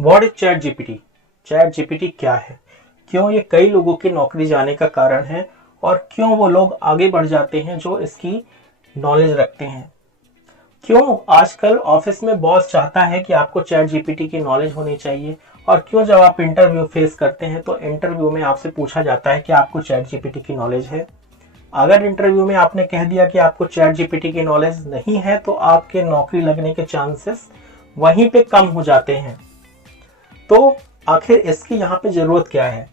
What is chat GPT? Chat GPT क्या है, क्यों ये कई लोगों की नौकरी जाने का कारण है और क्यों वो लोग आगे बढ़ जाते हैं जो इसकी नॉलेज रखते हैं? क्यों आजकल ऑफिस में बॉस चाहता है कि आपको चैट जीपीटी की नॉलेज होनी चाहिए, और क्यों जब आप इंटरव्यू फेस करते हैं तो इंटरव्यू में आपसे पूछा जाता है कि आपको चैट जीपीटी की नॉलेज है? अगर इंटरव्यू में आपने कह दिया कि आपको चैट जीपीटी की नॉलेज नहीं है तो आपके नौकरी लगने के चांसेस वहीं पे कम हो जाते हैं। तो आखिर इसकी यहाँ पे जरूरत क्या है?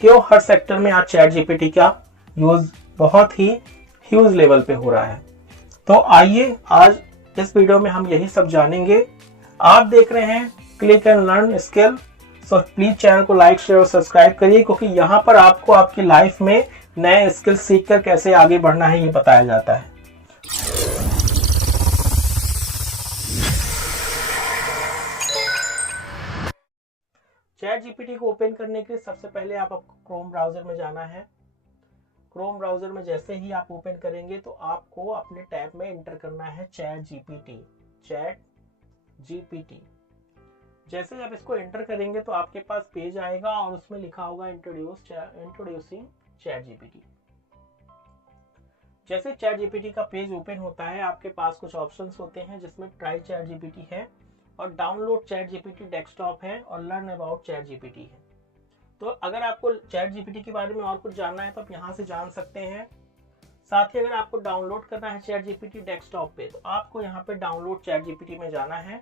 क्यों हर सेक्टर में आज चैट जीपीटी का यूज बहुत ही ह्यूज लेवल पे हो रहा है? तो आइए आज इस वीडियो में हम यही सब जानेंगे। आप देख रहे हैं click and learn skill, so please channel को लाइक शेयर और सब्सक्राइब करिए, क्योंकि यहाँ पर आपको आपकी लाइफ में नए स्किल सीखकर कैसे आगे बढ़ना है ये बताया जाता है। चैट जीपीटी को ओपन करने के लिए सबसे पहले आपको क्रोम ब्राउजर में जाना है। क्रोम ब्राउजर में जैसे ही आप ओपन करेंगे तो आपको अपने टैब में एंटर करना है चैट जीपीटी। चैट जीपीटी जैसे ही आप इसको एंटर करेंगे तो आपके पास पेज आएगा और उसमें लिखा होगा इंट्रोड्यूसिंग चैट जीपीटी। जैसे चैट जीपीटी का पेज ओपन होता है आपके पास कुछ ऑप्शंस होते हैं, जिसमें ट्राई चैट जीपीटी है और डाउनलोड चैट जीपीटी डेस्कटॉप है और लर्न अबाउट चैट जीपीटी है। तो अगर आपको चैट जीपीटी के बारे में और कुछ जानना है तो आप यहाँ से जान सकते हैं। साथ ही अगर आपको डाउनलोड करना है चैट जीपीटी डेस्कटॉप पे तो आपको यहाँ पे डाउनलोड चैट जीपीटी में जाना है,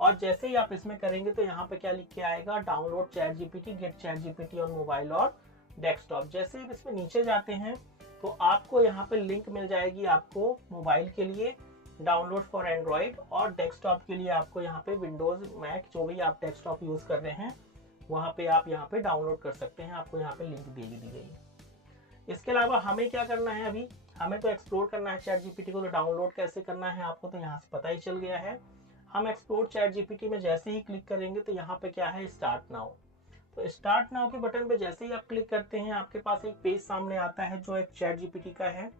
और जैसे ही आप इसमें करेंगे तो यहाँ पे क्या लिख के आएगा, download ChatGPT, get ChatGPT on mobile और डेस्कटॉप। जैसे ही इसमें नीचे जाते हैं तो आपको यहाँ पे लिंक मिल जाएगी आपको मोबाइल के लिए डाउनलोड फॉर एंड्रॉइड, और डेस्कटॉप के लिए आपको यहाँ पे विंडोज मैक जो भी आप डेस्कटॉप यूज कर रहे हैं वहाँ पे आप यहाँ पे डाउनलोड कर सकते हैं। आपको यहाँ पे लिंक दे दी गई है। इसके अलावा हमें क्या करना है, अभी हमें तो एक्सप्लोर करना है चैट जीपीटी को, तो डाउनलोड कैसे करना है आपको तो यहाँ से पता ही चल गया है। हम एक्सप्लोर चैट जीपीटी में जैसे ही क्लिक करेंगे तो यहाँ पे क्या है, स्टार्ट नाउ। तो स्टार्ट नाउ के बटन पे जैसे ही आप क्लिक करते हैं आपके पास एक पेज सामने आता है जो एक चैट जीपीटी का है।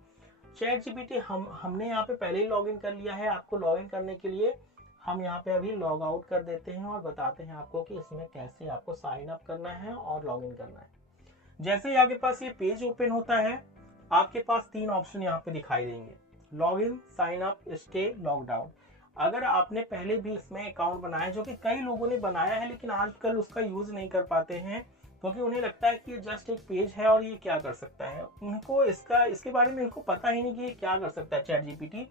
चैट जीपीटी हमने यहाँ पे पहले ही लॉगिन कर लिया है। आपको लॉगिन करने के लिए हम यहाँ पे अभी लॉग आउट कर देते हैं और बताते हैं आपको कि इसमें कैसे आपको साइन अप करना है और लॉगिन करना है। जैसे ही आपके पास ये पेज ओपन होता है आपके पास तीन ऑप्शन यहाँ पे दिखाई देंगे, login, sign up, stay, log out. अगर आपने पहले भी इसमें अकाउंट बनाया, जो कि कई लोगों ने बनाया है लेकिन आजकल उसका यूज नहीं कर पाते हैं क्योंकि उन्हें लगता है कि ये जस्ट एक पेज है और ये क्या कर सकता है, उनको इसके बारे में उनको पता ही नहीं कि ये क्या कर सकता है चैट जीपीटी।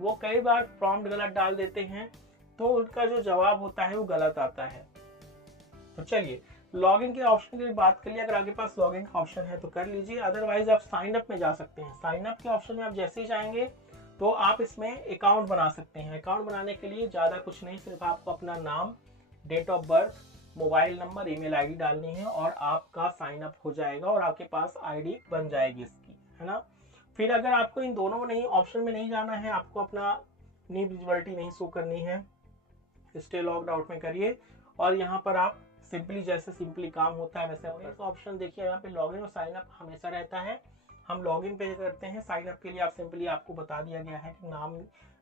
वो कई बार प्रॉम्प्ट गलत डाल देते हैं तो उनका जो जवाब होता है वो गलत आता है। तो चलिए लॉगिन के ऑप्शन की बात कर लिया, अगर आपके पास लॉगिन का ऑप्शन है तो कर लीजिए, अदरवाइज आप साइन अप में जा सकते हैं। साइन अप के ऑप्शन में आप जैसे ही जाएंगे तो आप इसमें अकाउंट बना सकते हैं। अकाउंट बनाने के लिए ज़्यादा कुछ नहीं, सिर्फ आपको अपना नाम, date of birth, mobile number, email ID डालनी है और आपका साइन अप हो जाएगा और आपके पास आईडी बन जाएगी इसकी, है ना। फिर अगर आपको इन दोनों नहीं ऑप्शन में नहीं जाना है, आपको अपना न्यू विजिबिलिटी नहीं शो करनी है, स्टे लॉग्ड आउट में करिए और यहाँ पर आप सिंपली जैसे सिंपली काम होता है वैसे ऑप्शन देखिए, यहाँ पे लॉगिन और साइन अप हमेशा रहता है। हम लॉगिन पे करते हैं, साइन अप के लिए आप सिंपली आपको बता दिया गया है कि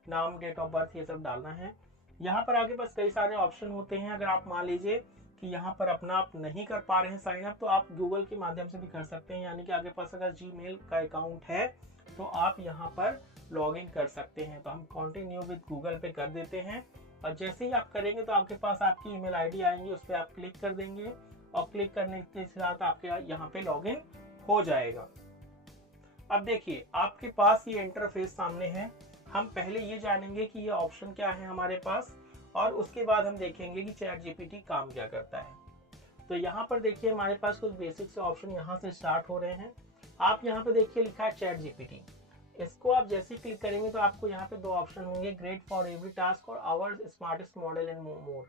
नाम, डेट ऑफ बर्थ ये सब डालना है। यहाँ पर आपके पास कई सारे ऑप्शन होते हैं। अगर आप मान लीजिए कि यहाँ पर अपना आप नहीं कर पा रहे हैं साइन अप तो आप गूगल के माध्यम से भी कर सकते हैं, यानी कि आपके पास अगर जीमेल का अकाउंट है तो आप यहाँ पर लॉगिन कर सकते हैं। तो हम कंटिन्यू विद गूगल पे कर देते हैं और जैसे ही आप करेंगे तो आपके पास आपकी ईमेल आईडी आएंगी, उस पर आप क्लिक कर देंगे और क्लिक करने के साथ आपके यहाँ पे लॉगिन हो जाएगा। अब देखिए आपके पास ये इंटरफेस सामने है। हम पहले ये जानेंगे कि ये ऑप्शन क्या है हमारे पास और उसके बाद हम देखेंगे कि चैट जीपीटी काम क्या करता है। तो यहाँ पर देखिए हमारे पास कुछ बेसिक से ऑप्शन यहाँ से स्टार्ट हो रहे हैं। आप यहाँ पे देखिए लिखा है चैट जीपीटी, इसको आप जैसे ही क्लिक करेंगे तो आपको यहाँ पे दो ऑप्शन होंगे, ग्रेट फॉर एवरी टास्क और our smartest model and more.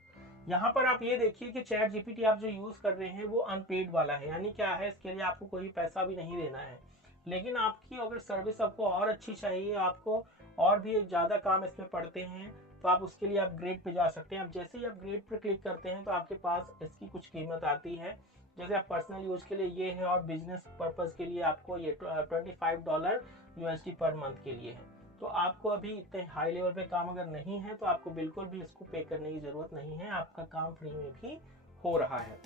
यहाँ पर आप ये देखिए कि चैट जीपीटी आप जो यूज कर रहे हैं वो अनपेड वाला है, यानी क्या है, इसके लिए आपको कोई पैसा भी नहीं देना है। लेकिन आपकी अगर सर्विस आपको और अच्छी चाहिए, आपको और भी ज्यादा काम इसमें पड़ते हैं तो आप उसके लिए अपग्रेड पे जा सकते हैं। अब जैसे ही अपग्रेड पे क्लिक करते हैं तो आपके पास इसकी कुछ कीमत आती है। जैसे आप पर्सनल यूज के लिए ये है और बिजनेस पर्पज के लिए आपको ये $25 USD पर मंथ के लिए है। तो आपको अभी इतने हाई लेवल पे काम अगर नहीं है तो आपको बिल्कुल भी इसको पे करने की जरूरत नहीं है, आपका काम फ्री में भी हो रहा है।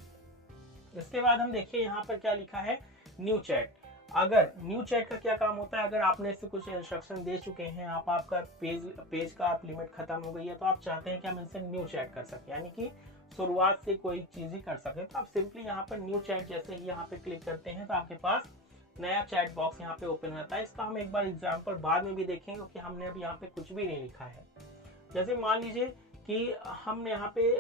इसके बाद हम देखिए यहाँ पर क्या लिखा है, न्यू चैट। अगर न्यू चैट का क्या काम होता है, अगर आपने इससे कुछ इंस्ट्रक्शन दे चुके हैं, आपका पेज का आप लिमिट खत्म हो गई है, तो आप चाहते हैं कि हम इनसे न्यू चैट कर सकें, यानी कि शुरुआत से कोई चीज ही कर सके, तो आप सिंपली यहाँ पर न्यू चैट जैसे ही यहाँ पे क्लिक करते हैं तो आपके पास नया चैट बॉक्स यहाँ पे ओपन रहता है। इसका हम एक बार एग्जाम्पल बाद में भी देखेंगे क्योंकि हमने अभी यहाँ पे कुछ भी नहीं लिखा है। जैसे मान लीजिए कि हम यहाँ पे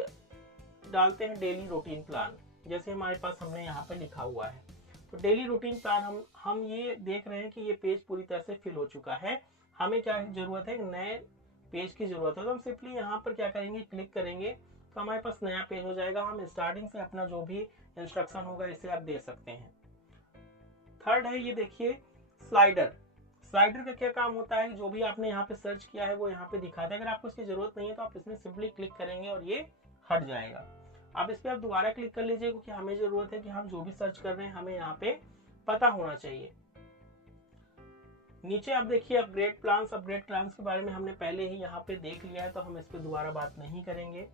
डालते हैं डेली रूटीन प्लान, जैसे हमारे पास हमने यहाँ पे लिखा हुआ है, तो डेली रूटीन प्लान हम ये देख रहे हैं कि ये पेज पूरी तरह से फिल हो चुका है, हमें क्या जरूरत है, नए पेज की जरूरत है। तो हम सिंपली यहाँ पर क्या करेंगे, क्लिक करेंगे तो हमारे पास नया पेज हो जाएगा। हम स्टार्टिंग से अपना जो भी इंस्ट्रक्शन होगा इसे आप दे सकते हैं। थर्ड है ये देखिए स्लाइडर। स्लाइडर का क्या काम होता है, जो भी आपने यहाँ पे सर्च किया है वो यहाँ पे दिखाता है। अगर आपको इसकी जरूरत नहीं है तो आप इसमें सिंपली क्लिक करेंगे और ये हट जाएगा। अब इस पर आप दोबारा क्लिक कर लीजिए क्योंकि हमें जरूरत है कि हम जो भी सर्च कर रहे हैं हमें यहाँ पे पता होना चाहिए। नीचे आप देखिए अपग्रेड प्लान्स। अपग्रेड प्लान्स के बारे में हमने पहले ही यहाँ पे देख लिया है तो हम इस पर दोबारा बात नहीं करेंगे।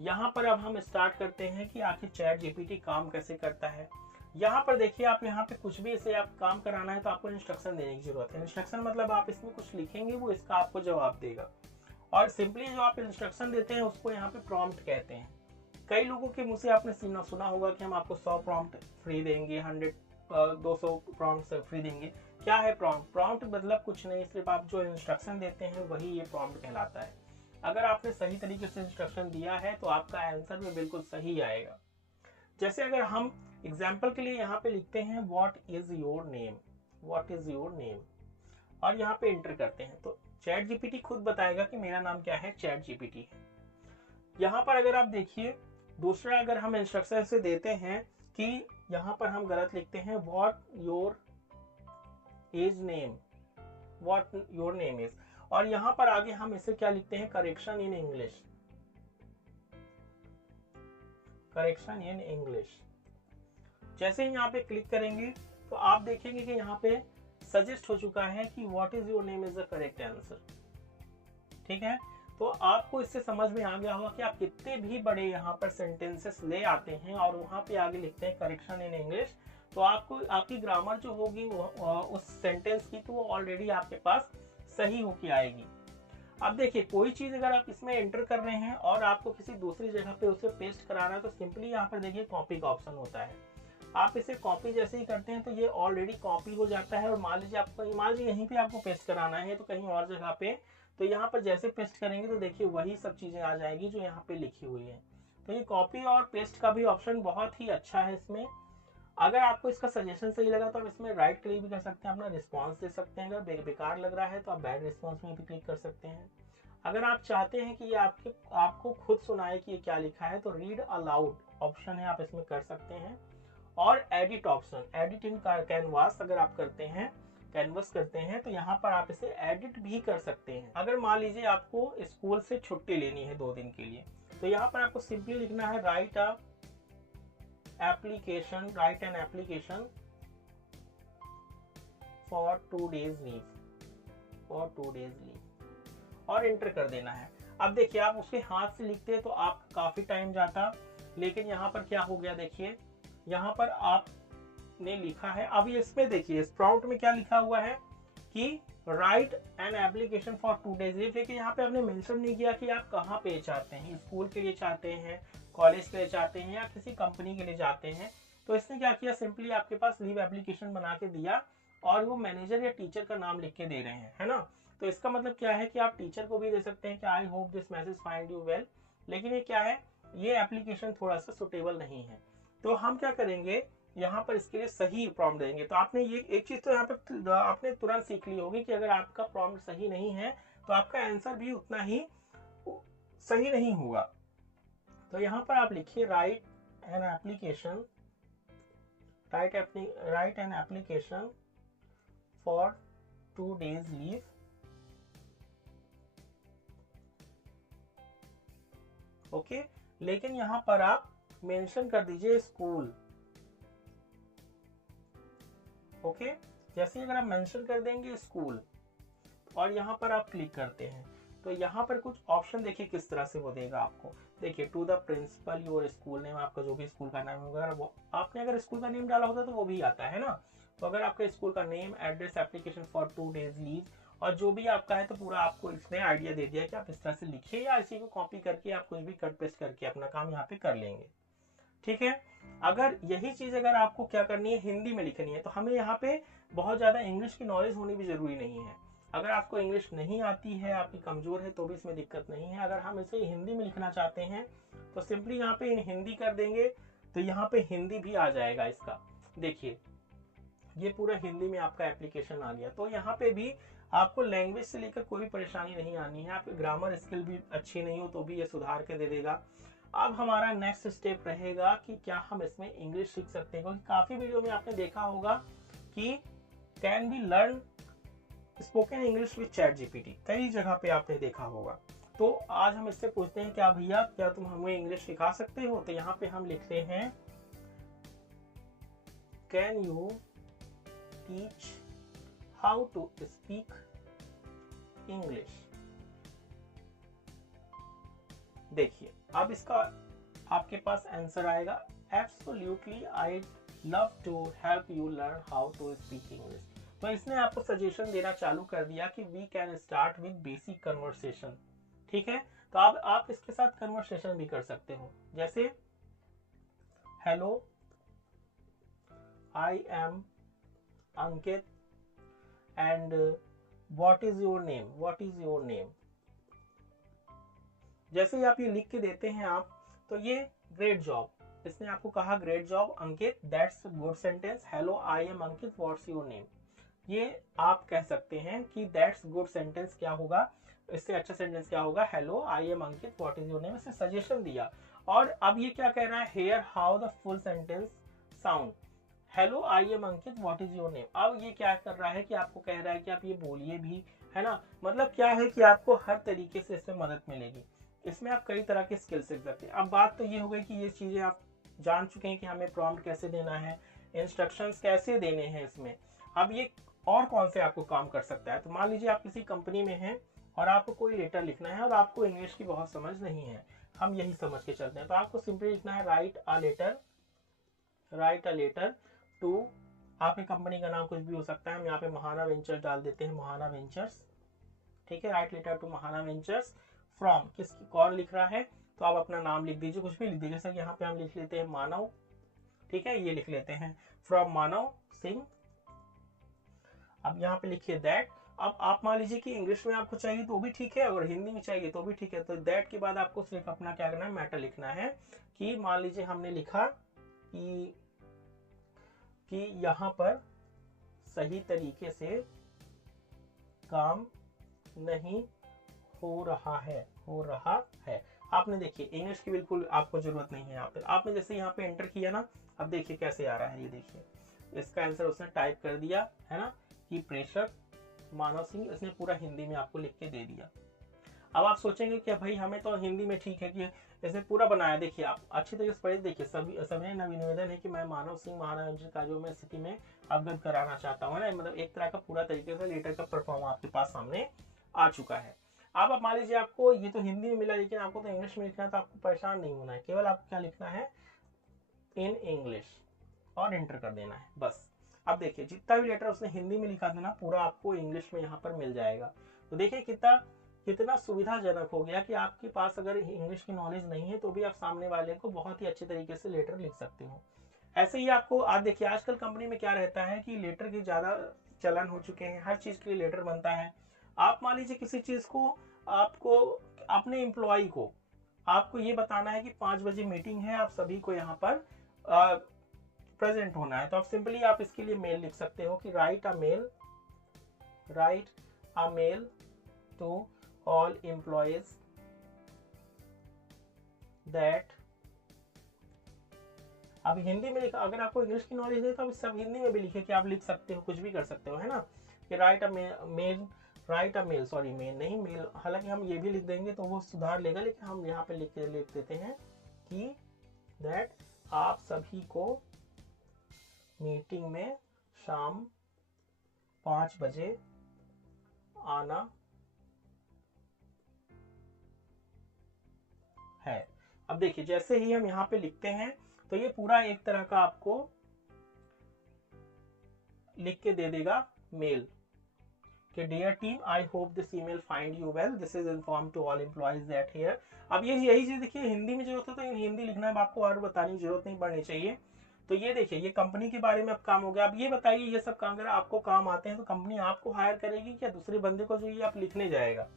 यहाँ पर अब हम स्टार्ट करते हैं कि आखिर चैट जीपीटी काम कैसे करता है। यहाँ पर देखिए आप यहाँ पे कुछ भी इसे आप काम कराना है तो आपको इंस्ट्रक्शन देने की जरूरत है। इंस्ट्रक्शन मतलब आप इसमें कुछ लिखेंगे, वो इसका आपको जवाब देगा। और सिंपली जो आप इंस्ट्रक्शन देते हैं उसको यहाँ पे प्रॉम्प्ट कहते हैं। कई लोगों के मुंह से आपने सुना होगा कि हम आपको 100 प्रॉम्प्ट फ्री देंगे, 200 प्रॉम्प्ट फ्री देंगे। क्या है प्रॉम्प्ट? प्रॉम्प्ट मतलब कुछ नहीं, सिर्फ आप जो इंस्ट्रक्शन देते हैं वही ये प्रॉम्प्ट कहलाता है। अगर आपने सही तरीके से इंस्ट्रक्शन दिया है तो आपका आंसर भी बिल्कुल सही आएगा। जैसे अगर हम एग्जाम्पल के लिए यहाँ पे लिखते हैं what is your name, what is your name, और यहाँ पे एंटर करते हैं तो चैट जीपीटी खुद बताएगा कि मेरा नाम क्या है, चैट जीपीटी है। यहाँ पर अगर आप देखिए दूसरा, अगर हम इंस्ट्रक्शन से देते हैं कि यहाँ पर हम गलत लिखते हैं what your is name, what your name is, और यहाँ पर आगे हम इसे क्या लिखते हैं, correction in English, correction in English. जैसे ही यहाँ पे क्लिक करेंगे तो आप देखेंगे कि यहाँ पे सजेस्ट हो चुका है कि what is your name is the correct answer. ठीक है, तो आपको इससे समझ में आ गया होगा कि आप कितने भी बड़े यहाँ पर सेंटेंसेस ले आते हैं और वहां पे आगे लिखते हैं करेक्शन इन इंग्लिश, तो आपको आपकी ग्रामर जो होगी उस सेंटेंस की तो वो ऑलरेडी आपके पास सही होके आएगी। अब देखिए कोई चीज अगर आप इसमें एंटर कर रहे हैं और आपको किसी दूसरी जगह पे उसे पेस्ट कराना है तो सिंपली यहाँ पर देखिए कॉपी का ऑप्शन होता है। आप इसे कॉपी जैसे ही करते हैं तो ये ऑलरेडी कॉपी हो जाता है। और मान लीजिए यहीं पे आपको पेस्ट कराना है तो कहीं और जगह पे, तो यहाँ पर जैसे पेस्ट करेंगे तो देखिए वही सब चीजें आ जाएगी जो यहाँ पे लिखी हुई है। तो ये कॉपी और पेस्ट का भी ऑप्शन बहुत ही अच्छा है इसमें। अगर आपको इसका सजेशन सही लगा तो आप इसमें राइट क्लिक भी कर सकते हैं, अपना रिस्पॉन्स दे सकते हैं। अगर बेकार लग रहा है तो आप बैड रिस्पॉन्स में भी क्लिक कर सकते हैं। अगर आप चाहते हैं कि ये आपको खुद सुनाए कि ये क्या लिखा है तो रीड अलाउड ऑप्शन है, आप इसमें कर सकते हैं। और एडिट ऑप्शन, एडिट इन कैनवास अगर आप करते हैं, कैनवस करते हैं तो यहाँ पर आप इसे एडिट भी कर सकते हैं। अगर मान लीजिए आपको स्कूल से छुट्टी लेनी है 2 दिन के लिए तो यहाँ पर आपको सिंपली लिखना है right an application for 2 days leave, for 2 days leave, और एंटर कर देना है। अब देखिए आप उसके हाथ से लिखते हैं तो आप काफी टाइम जाता, लेकिन यहाँ पर क्या हो गया, देखिए यहाँ पर आपने लिखा है। अब इसमें देखिए इस प्रॉम्प्ट में क्या लिखा हुआ है कि right an application for 2 days leave, लेकिन यहाँ पे आपने मेंशन नहीं किया कि आप कहाँ पे चाहते हैं, स्कूल के लिए चाहते हैं, कॉलेज के लिए चाहते हैं या किसी कंपनी के लिए चाहते हैं। तो इसने क्या किया, सिंपली आपके पास लीव एप्लीकेशन बना के दिया और वो मैनेजर या टीचर का नाम लिख के दे रहे हैं, है ना। तो इसका मतलब क्या है कि आप टीचर को भी दे सकते हैं कि आई hope this message find you well, लेकिन ये क्या है, ये एप्लीकेशन थोड़ा सा सुटेबल नहीं है। तो हम क्या करेंगे, यहाँ पर इसके लिए सही प्रॉम्प्ट देंगे। तो आपने ये एक चीज तो यहाँ पे आपने तुरंत सीख ली होगी कि अगर आपका प्रॉम्प्ट सही नहीं है तो आपका आंसर भी उतना ही सही नहीं होगा। तो यहाँ पर आप लिखिए right an application for 2 days leave, okay. लेकिन यहाँ पर आप मेंशन कर दीजिए स्कूल, ओके। जैसे अगर आप मेंशन कर देंगे स्कूल और यहाँ पर आप क्लिक करते हैं तो यहाँ पर कुछ ऑप्शन देखिए किस तरह से वो देगा आपको। देखिए to the principal your school name, आपका जो भी स्कूल का नाम होगा वो आपने अगर स्कूल का नेम डाला होता तो वो भी आता है ना। तो अगर आपका स्कूल का name, address, application for 2 days leave और जो भी आपका है तो पूरा आपको इसने आइडिया दे दिया कि आप इस तरह से लिखिए या इसी को कॉपी करके आप कुछ भी कट पेस्ट करके अपना काम यहाँ पे कर लेंगे। ठीक है, अगर यही चीज अगर आपको क्या करनी है, हिंदी में लिखनी है, तो हमें यहाँ पे बहुत ज्यादा इंग्लिश की नॉलेज होनी भी जरूरी नहीं है। अगर आपको इंग्लिश नहीं आती है, आपकी कमजोर है, तो भी इसमें दिक्कत नहीं है। अगर हम इसे हिंदी में लिखना चाहते हैं तो सिंपली यहाँ पे हिंदी कर देंगे तो यहाँ पे हिंदी भी आ जाएगा इसका। देखिए ये पूरा हिंदी में आपका एप्लीकेशन आ गया। तो यहाँ पे भी आपको लैंग्वेज से लेकर कोई परेशानी नहीं आनी है। आपकी ग्रामर स्किल भी अच्छी नहीं हो तो भी ये सुधार के दे देगा। अब हमारा नेक्स्ट स्टेप रहेगा कि क्या हम इसमें इंग्लिश सीख सकते हैं, क्योंकि काफी वीडियो में आपने देखा होगा कि can be learn spoken English with chat GPT, कई जगह पे आपने देखा होगा। तो आज हम इससे पूछते हैं क्या भैया क्या तुम हमें इंग्लिश सिखा सकते हो। तो यहाँ पे हम लिखते हैं can you teach how to speak English. देखिए अब इसका आपके पास आंसर आएगा absolutely I love to help you learn how to speak English. तो इसने आपको सजेशन देना चालू कर दिया कि we can start with basic conversation. ठीक है, तो अब आप इसके साथ कन्वर्सेशन भी कर सकते हो, जैसे hello I am Ankit and what is your name, what is your name. जैसे ही आप ये लिख के देते हैं आप, तो ये ग्रेट जॉब, इसने आपको कहा great job Ankit, that's good sentence, hello I am Ankit what's your name. ये आप कह सकते हैं कि दैट्स गुड सेंटेंस क्या होगा, इससे अच्छा सेंटेंस क्या होगा, hello I am Ankit what is your name. इसने सजेशन दिया। और अब ये क्या कह रहा है, here how the full sentence sound, hello I am Ankit what is your name. अब ये क्या कर रहा है कि आपको कह रहा है कि आप ये बोलिए भी, है ना। मतलब क्या है कि आपको हर तरीके से इसमें मदद मिलेगी। इसमें आप कई तरह के स्किल सीख सकते हैं। अब बात तो ये हो गई कि ये चीजें आप जान चुके हैं कि हमें प्रॉम्प्ट कैसे देना है, इंस्ट्रक्शंस कैसे देने हैं इसमें। अब ये और कौन से आपको काम कर सकता है। तो मान लीजिए आप किसी कंपनी में हैं और आपको कोई लेटर लिखना है और आपको इंग्लिश की बहुत समझ नहीं है, हम यही समझ के चलते हैं। तो आपको सिंपली लिखना है राइट अ लेटर टू, आपकी कंपनी का नाम कुछ भी हो सकता है, हम यहाँ पे महाना वेंचर्स डाल देते हैं, महाना वेंचर्स। ठीक है, write letter to Mahana Ventures from, किसकी कौन लिख रहा है, तो आप अपना नाम लिख दीजिए, कुछ भी लिख दीजिए। जैसे यहाँ पे हम लिख लेते हैं मानव। ठीक है, ये लिख लेते हैं फ्रॉम मानव सिंह। अब यहाँ पे लिखिए दैट। अब आप मान लीजिए कि इंग्लिश में आपको चाहिए तो भी ठीक है, अगर हिंदी में चाहिए तो भी ठीक है। तो दैट के बाद आपको सिर्फ अपना क्या करना है, मैटर लिखना है। कि मान लीजिए हमने लिखा कि यहाँ पर सही तरीके से काम नहीं हो रहा है। आपने देखिए इंग्लिश की बिल्कुल आपको जरूरत नहीं है यहाँ पे। आपने जैसे यहाँ पे एंटर किया ना, अब देखिए कैसे आ रहा है, ये देखिए इसका आंसर उसने टाइप कर दिया है ना, कि प्रेषक मानव सिंह, इसने पूरा हिंदी में आपको लिख के दे दिया। अब आप सोचेंगे कि भाई हमें तो हिंदी में ठीक है कि इसने पूरा बनाया। देखिए आप अच्छी तरीके से पढ़े, देखिए सभी निवेदन है कि मैं मानव सिंह महाराज का जो मैं स्थिति में अवगत कराना चाहता हूँ ना, मतलब एक तरह का पूरा तरीके से लेटर का परफॉर्म आपके पास सामने आ चुका है। अब मान लीजिए आपको ये तो हिंदी में मिला, लेकिन आपको तो इंग्लिश में लिखना है, तो आपको परेशान नहीं होना है, केवल आपको क्या लिखना है, इन इंग्लिश, और एंटर कर देना है बस। अब देखिए जितना भी लेटर उसने हिंदी में लिखा था ना, पूरा आपको इंग्लिश में यहाँ पर मिल जाएगा। तो देखिए कितना सुविधाजनक हो गया कि आपके पास अगर इंग्लिश की नॉलेज नहीं है तो भी आप सामने वाले को बहुत ही अच्छे तरीके से लेटर लिख सकते हो। ऐसे ही आपको आज देखिए आजकल कंपनी में क्या रहता है कि लेटर के ज्यादा चलन हो चुके हैं, हर चीज के लिए लेटर बनता है। आप मान लीजिए किसी चीज को आपको अपने एम्प्लॉय को आपको ये बताना है कि 5 बजे मीटिंग है, आप सभी को यहाँ पर प्रेजेंट होना है। तो आप सिंपली आप इसके लिए मेल लिख सकते हो कि write a mail to all employees that. अब हिंदी में लिखा, अगर आपको इंग्लिश की नॉलेज नहीं तो आप सब हिंदी में भी लिखे कि आप लिख सकते हो, कुछ भी कर सकते हो, है ना। कि write a mail, sorry mail नहीं, मेल, हालांकि हम ये भी लिख देंगे तो वो सुधार लेगा, लेकिन हम यहाँ पे लिख देते हैं कि दैट आप सभी को मीटिंग में शाम 5 बजे आना है। अब देखिए जैसे ही हम यहाँ पे लिखते हैं तो ये पूरा एक तरह का आपको लिख के दे देगा मेल कि dear team, I hope this email find you well, this is inform to all employees that here. अब ये यही चीज देखिए हिंदी में जरूरत है तो हिंदी लिखना है, आपको और बताने की जरूरत नहीं पड़नी चाहिए। तो ये देखिए ये कंपनी के बारे में अब काम हो गया। अब ये बताइए ये सब काम अगर आपको काम आते हैं तो कंपनी आपको हायर करेगी क्या दूसरे बंदे को जो ये आप लिखने जाएगा?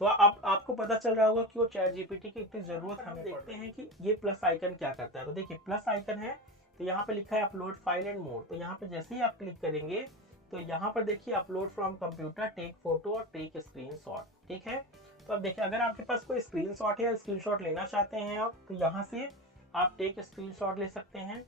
तो अब आपको पता चल रहा होगा कि वो चैट जीपीटी की इतनी जरूरत हमें। देखते हैं कि ये प्लस आइकन क्या करता है। तो देखिए प्लस आइकन है तो यहाँ पे लिखा है अपलोड फाइल एंड मोर। तो यहाँ पे जैसे ही आप क्लिक करेंगे तो यहाँ पर देखिए upload from computer, take photo और टेक स्क्रीनशॉट, ठीक है। तो अब देखिए अगर आपके पास कोई स्क्रीनशॉट या स्क्रीनशॉट लेना चाहते हैं आप तो यहाँ से आप टेक स्क्रीनशॉट ले सकते हैं।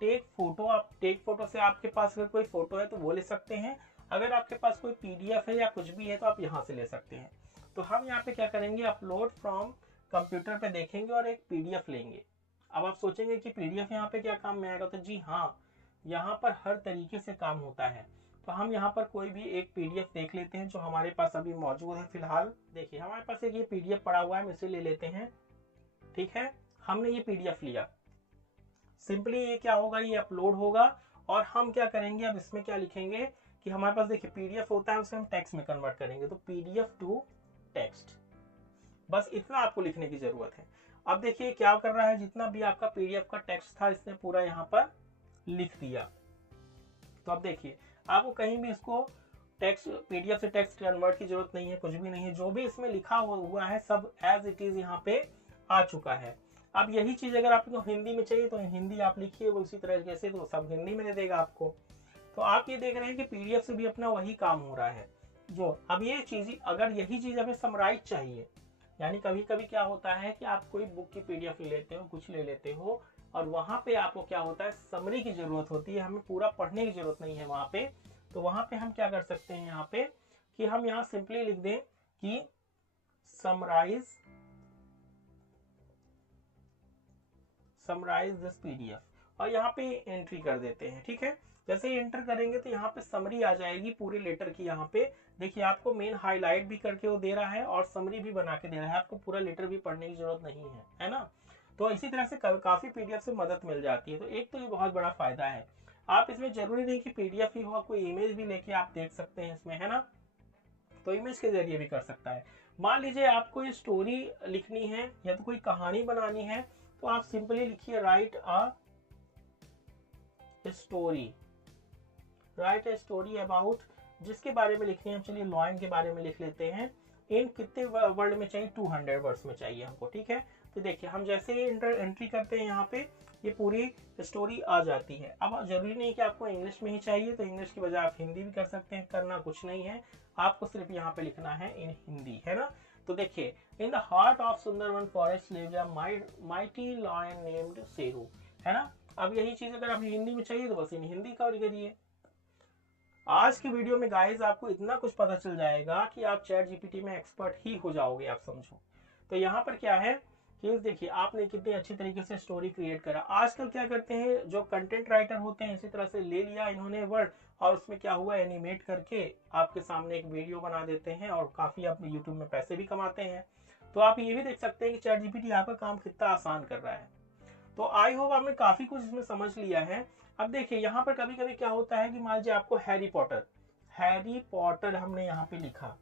टेक फोटो, आप टेक फोटो से आपके पास अगर कोई फोटो है तो वो ले सकते हैं। अगर आपके पास कोई पीडीएफ है या कुछ भी है तो आप यहाँ से ले सकते हैं। तो हम यहाँ पे क्या करेंगे, अपलोड फ्रॉम कंप्यूटर पे देखेंगे और एक पीडीएफ लेंगे। अब आप सोचेंगे कि पीडीएफ यहाँ पे क्या काम में आएगा, तो जी हाँ, यहाँ पर हर तरीके से काम होता है। तो हम यहाँ पर कोई भी एक पीडीएफ देख लेते हैं जो हमारे पास अभी मौजूद है फिलहाल। देखिए हमारे पास एक ये पीडीएफ पड़ा हुआ है, हम इसे ले लेते हैं, ठीक है। हमने ये पीडीएफ लिया, सिंपली ये क्या होगा, ये अपलोड होगा और हम क्या करेंगे, अब इसमें क्या लिखेंगे कि हमारे पास देखिए पीडीएफ होता है उसे हम टेक्स्ट में कन्वर्ट करेंगे। तो पीडीएफ टू टेक्स्ट, बस इतना आपको लिखने की जरूरत है। अब देखिए क्या कर रहा है, जितना भी आपका पीडीएफ का टेक्स्ट था इसने पूरा यहाँ पर लिख दिया। तो अब देखिए आपको कहीं भी इसको टेक्स्ट पीडीएफ से टेक्स्ट कन्वर्ट की जरूरत नहीं है, कुछ भी नहीं है, जो भी इसमें लिखा हुआ है सब एज इट इज यहाँ पे आ चुका है। अब यही चीज अगर आपको हिंदी में चाहिए तो हिंदी आप लिखिए उसी तरह से, तो सब हिंदी में दे देगा आपको। तो आप ये देख रहे हैं कि पीडीएफ से भी अपना वही काम हो रहा है। जो अब ये चीज अगर यही चीज हमें समराइज चाहिए, यानी कभी कभी क्या होता है कि आप कोई बुक की पीडीएफ ले लेते हो, कुछ ले लेते हो और वहां पे आपको क्या होता है, समरी की जरूरत होती है, हमें पूरा पढ़ने की जरूरत नहीं है वहां पे। तो वहां पे हम क्या कर सकते हैं यहाँ पे कि हम यहाँ सिंपली लिख दें कि समराइज दिस पीडीएफ और यहाँ पे एंट्री कर देते हैं, ठीक है। जैसे ही एंटर करेंगे तो यहाँ पे समरी आ जाएगी पूरे लेटर की। यहाँ पे देखिए आपको मेन हाईलाइट भी करके वो दे रहा है और समरी भी बना के दे रहा है, आपको पूरा लेटर भी पढ़ने की जरूरत नहीं है ना। तो इसी तरह से काफी पीडीएफ से मदद मिल जाती है। तो एक तो ये बहुत बड़ा फायदा है। आप इसमें जरूरी नहीं कि पीडीएफ ही हो, कोई इमेज भी लेके आप देख सकते हैं इसमें, है ना। तो इमेज के जरिए भी कर सकता है। मान लीजिए आपको ये स्टोरी लिखनी है या तो कोई कहानी बनानी है तो आप सिंपली लिखिए राइट अ स्टोरी अबाउट, जिसके बारे में लिखनी है। चलिए लॉयन के बारे में लिख लेते हैं। इन कितने वर्ड में चाहिए, 200 वर्ड्स में चाहिए हमको, ठीक है। तो देखिए हम जैसे ही एंट्री करते हैं यहाँ पे ये पूरी स्टोरी आ जाती है। अब जरूरी नहीं कि आपको इंग्लिश में ही चाहिए, तो इंग्लिश की बजाय आप हिंदी भी कर सकते हैं, करना कुछ नहीं है, आपको सिर्फ यहाँ पे लिखना है इन हिंदी, है ना। तो देखिए in the heart of Sundarban forest lives a mighty lion named Sheru, है ना। अब यही चीज अगर आप हिंदी में चाहिए तो बस इन हिंदी का करिए। आज की वीडियो में गाइस आपको इतना कुछ पता चल जाएगा कि आप चैट जीपीटी में एक्सपर्ट ही हो जाओगे, आप समझो। तो यहाँ पर क्या है कि देखिए आपने कितनी अच्छी तरीके से स्टोरी क्रिएट करा। आजकल क्या करते हैं जो कंटेंट राइटर होते हैं, इसी तरह से ले लिया इन्होंने वर्ड और उसमें क्या हुआ, एनिमेट करके आपके सामने एक वीडियो बना देते हैं और काफी अपने यूट्यूब में पैसे भी कमाते हैं। तो आप ये भी देख सकते हैं कि चैट जीपीटी आपका काम कितना आसान कर रहा है। तो आई होप आपने काफी कुछ इसमें समझ लिया है। अब देखिए यहाँ पर कभी कभी क्या होता है कि मान लीजिए आपको हैरी पॉटर हमने यहाँ पे लिखा,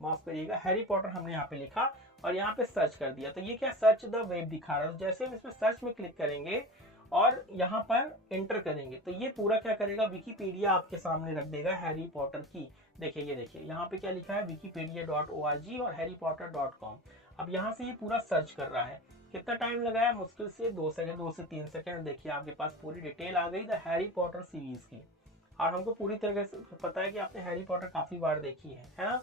माफ करिएगा, हैरी पॉटर हमने यहाँ पे लिखा और यहाँ पे सर्च कर दिया। तो ये क्या सर्च द वेब दिखा रहा है। जैसे हम इसमें सर्च में क्लिक करेंगे और यहाँ पर एंटर करेंगे तो ये पूरा क्या करेगा, विकीपीडिया आपके सामने रख देगा हैरी पॉटर की। देखिए ये देखिए यहाँ पे क्या लिखा है, wikipedia.org और harrypotter.com। अब यहाँ से ये पूरा सर्च कर रहा है। कितना टाइम लगाया, मुश्किल से 2 से 3 सेकंड। देखिए आपके पास पूरी डिटेल आ गई द हैरी पॉटर सीरीज की। और हमको पूरी तरह से पता है कि आपने हैरी पॉटर काफी बार देखी है ना।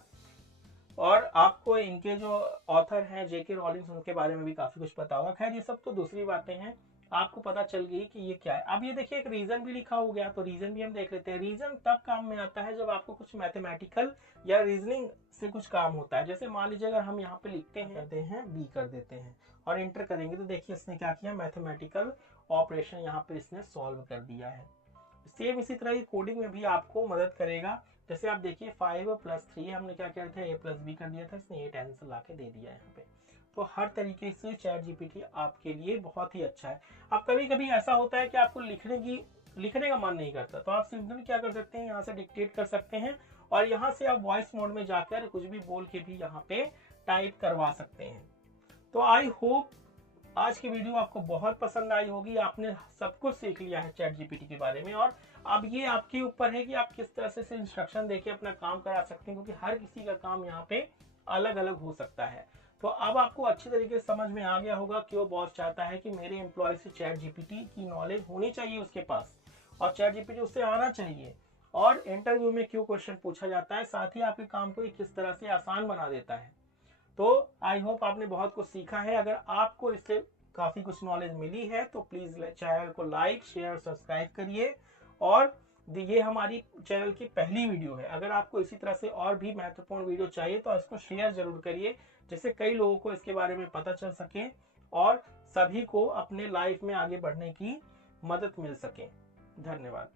और आपको इनके जो ऑथर हैं जेके रॉलिंग्स, उनके बारे में भी काफी कुछ पता होगा। खैर ये सब तो दूसरी बातें हैं, आपको पता चल गई कि ये क्या है। अब ये देखिए एक रीजन भी लिखा हो गया, तो रीजन भी हम देख लेते हैं। रीजन तब काम में आता है जब आपको कुछ मैथमेटिकल या रीजनिंग से कुछ काम होता है। जैसे मान लीजिए अगर हम यहाँ पे लिखते हैं बी कर देते हैं और एंटर करेंगे तो देखिए इसने क्या किया, मैथमेटिकल ऑपरेशन यहाँ पे इसने सॉल्व कर दिया है। सेम इसी तरह की कोडिंग में भी आपको मदद करेगा। जैसे आप देखिए 5 + 3 हमने क्या किया था, a + b कर दिया था, इसने 8 आंसर ला के दे दिया है यहाँ पे। तो हर तरीके से चैट जीपीटी आपके लिए बहुत ही अच्छा है। अब कभी कभी ऐसा होता है कि आपको लिखने का मन नहीं करता, तो आप सिंपली क्या कर सकते हैं, यहाँ से डिक्टेट कर सकते हैं और यहाँ से आप वॉइस मोड में जाकर कुछ भी बोल के भी यहाँ पे टाइप करवा सकते हैं। तो आई होप आज की वीडियो आपको बहुत पसंद आई होगी, आपने सब कुछ सीख लिया है चैट जीपीटी के बारे में। और अब ये आपके ऊपर है कि आप किस तरह से इंस्ट्रक्शन देके अपना काम करा सकते हैं, क्योंकि हर किसी का काम यहाँ पे अलग अलग हो सकता है। तो अब आपको अच्छी तरीके से समझ में आ गया होगा क्यों बॉस चाहता है कि मेरे एम्प्लॉय से चैट जीपीटी की नॉलेज होनी चाहिए उसके पास, और चैट जीपीटी उससे आना चाहिए, और इंटरव्यू में क्यों क्वेश्चन पूछा जाता है, साथ ही आपके काम को किस तरह से आसान बना देता है। तो आई होप आपने बहुत कुछ सीखा है। अगर आपको इससे काफी कुछ नॉलेज मिली है तो प्लीज चैनल को लाइक, शेयर, सब्सक्राइब करिए। और ये हमारी चैनल की पहली वीडियो है। अगर आपको इसी तरह से और भी महत्वपूर्ण वीडियो चाहिए तो इसको शेयर जरूर करिए, जिससे कई लोगों को इसके बारे में पता चल सके और सभी को अपने लाइफ में आगे बढ़ने की मदद मिल सके। धन्यवाद।